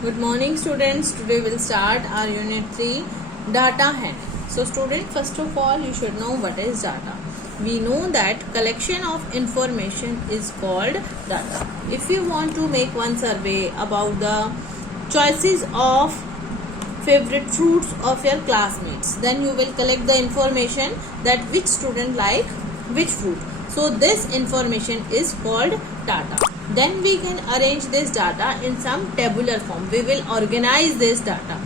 Good morning students. Today we'll start our unit 3 data hand. So student, first of all you should know what is data. We know that collection of information is called data. If you want to make one survey about the choices of favorite fruits of your classmates, then you will collect the information that which student like which fruit. So this information is called data. Then we can arrange this data in some tabular form. We will organize this data.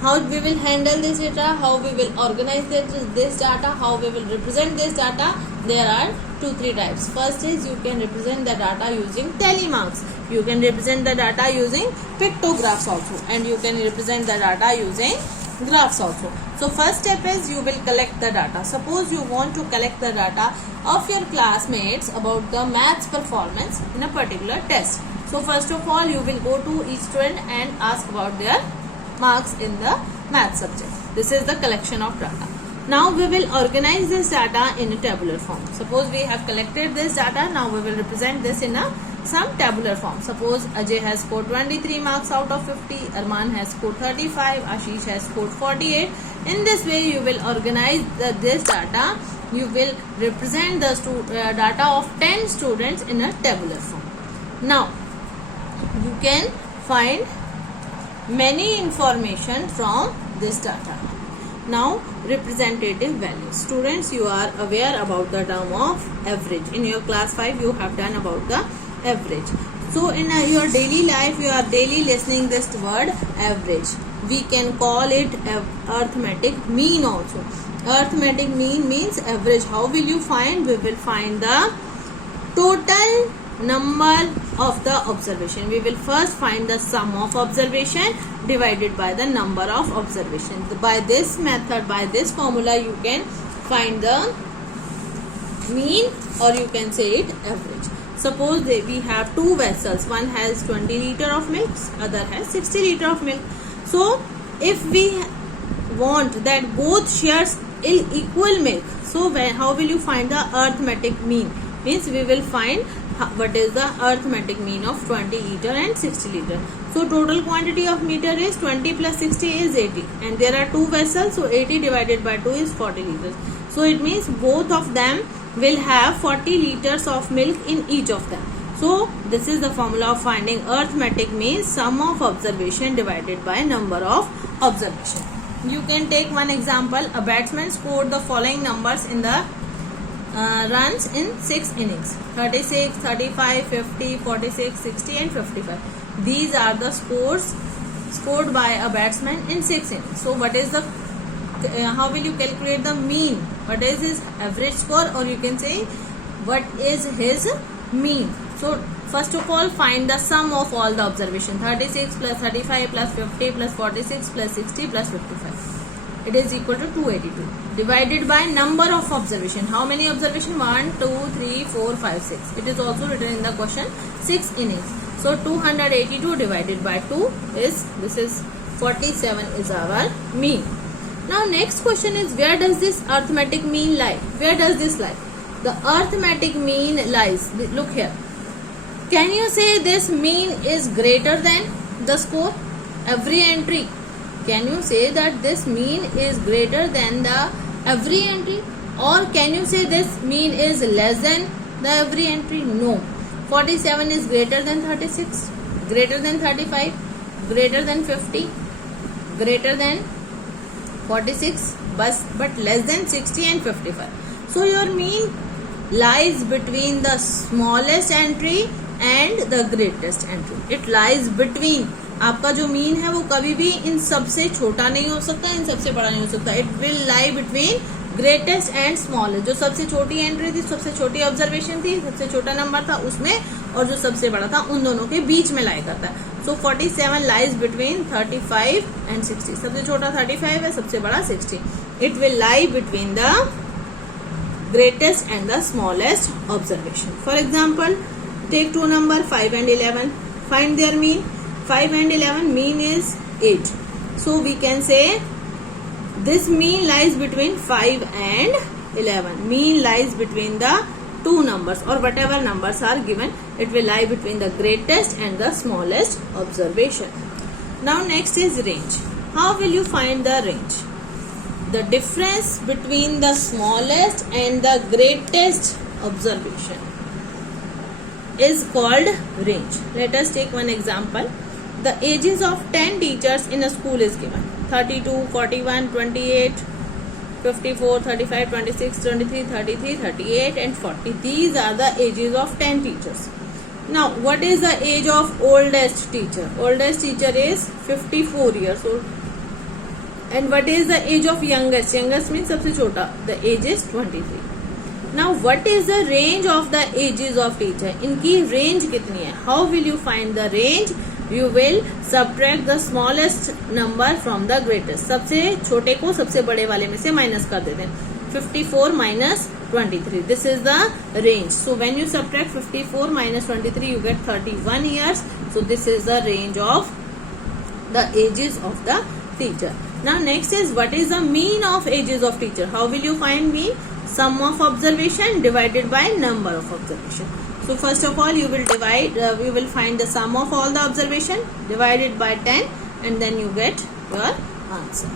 How we will handle this data, how we will organize this data, how we will represent this data. There are 2-3 types. First is you can represent the data using tally marks. You can represent the data using pictographs also, and you can represent the data using graphs also. So first step is you will collect the data. Suppose you want to collect the data of your classmates about the maths performance in a particular test. So first of all you will go to each student and ask about their marks in the math subject. This is the collection of data. Now we will organize this data in a tabular form. Suppose we have collected this data. Now we will represent this in some tabular form. Suppose Ajay has scored 23 marks out of 50, Arman has scored 35, Ashish has scored 48. In this way you will organize this data. You will represent the data of 10 students in a tabular form. Now you can find many information from this data. Now representative values. Students, you are aware about the term of average. In your class 5 you have done about the average. So in your daily life you are daily listening this word average. We can call it arithmetic mean also. Arithmetic mean means average. How will you find? We will find the total number of the observation. We will first find the sum of observation divided by the number of observation. By this method, by this formula, you can find the mean, or you can say it average. Suppose we have two vessels. One has 20 liter of milk, other has 60 liter of milk. So if we want that both shares equal milk, so how will you find the arithmetic mean? Means we will find what is the arithmetic mean of 20 liter and 60 liter. So total quantity of meter is 20 plus 60 is 80, and there are two vessels, so 80 divided by 2 is 40 liters. So it means both of them will have 40 liters of milk in each of them. So this is the formula of finding arithmetic mean, sum of observation divided by number of observation. You can take one example. A batsman scored the following numbers in the runs in 6 innings: 36, 35, 50, 46, 60 and 55. These are the scores scored by a batsman in 6 innings. So what is the how will you calculate the mean? What is his average score, or you can say what is his mean? So first of all find the sum of all the observation. 36 plus 35 plus 50 plus 46 plus 60 plus 55. It is equal to 282 divided by number of observation. How many observation? 1, 2, 3, 4, 5, 6. It is also written in the question 6 innings. So 282 divided by 2 is, this is 47 is our mean. Now next question is, where does this arithmetic mean lie? Where does this lie? The arithmetic mean lies, look here. Can you say this mean is greater than the score? Every entry. Can you say that this mean is greater than the every entry? Or can you say this mean is less than the every entry? No. 47 is greater than 36, greater than 35, greater than 50, greater than 46, but less than 60 and 55. So your mean lies between the smallest entry and the greatest entry. It lies between. आपका जो mean है वो कभी भी इन सबसे छोटा नहीं हो सकता, इन सबसे बड़ा नहीं हो सकता. It will lie between greatest and smallest. जो सबसे छोटी एंट्री थी, सबसे छोटी ऑब्जर्वेशन थी, सबसे छोटा नंबर था उसमें, और जो सबसे बड़ा था उन दोनों के बीच में लाई करता है. सो 47 लाइज बिटवीन 35 एंड 60. सबसे छोटा 35 है, सबसे बड़ा 60. It will lie between the greatest and the smallest observation. For example, take two number 5 and 11. Find their mean. 5 and 11 mean is 8. So we can say this mean lies between 5 and 11. Mean lies between the two numbers or whatever numbers are given, it will lie between the greatest and the smallest observation. Now next is range. How will you find the range? The difference between the smallest and the greatest observation is called range. Let us take one example. The ages of 10 teachers in a school is given: 32, 41, 28, 54, 35, 26, 23, 33, 38 and 40. These are the ages of 10 teachers. Now what is the age of oldest teacher? Oldest teacher is 54 years old. And what is the age of youngest? Youngest means सबसे छोटा. The age is 23. Now what is the range of the ages of teacher? इनकी range कितनी है? How will you find the range? You will subtract the smallest number from the greatest. सबसे छोटे को सबसे बड़े वाले में से माइनस कर देते हैं. 54 minus 23. This is the range. So when you subtract 54 minus 23, you get 31 years. So this is the range of the ages of the teacher. Now next is, what is the mean of ages of teacher? How will you find mean? Sum of observation divided by number of observation. So first of all, you will divide, we will find the sum of all the observation, divided by 10, and then you get your answer.